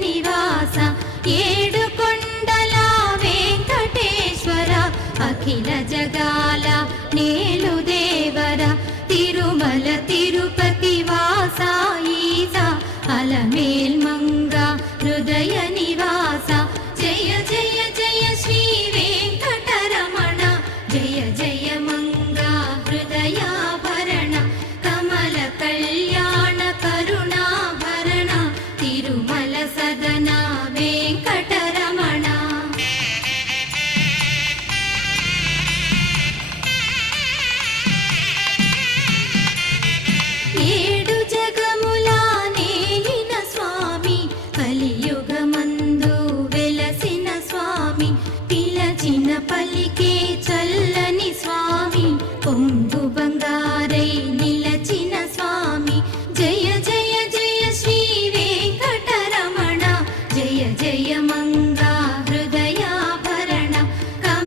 నివాస ఏడుకొండల వెంకటేశ్వర అఖిల జగాల నేలు దేవర తిరుమల తిరుపతి వాస ఈస అలమేల్ మంగ హృదయ నివాస జయ జయ జయ శ్రీ వెంకటరమణ జయ జయ మంగ హృదయాభరణ కమల కళ్యాణ కరుణాభరణ తిరుమల సదన వెంకటరమణ. ఏడు జగముల నేలిన స్వామి కలియుగమందు వెలసిన స్వామి పిలచిన పలికే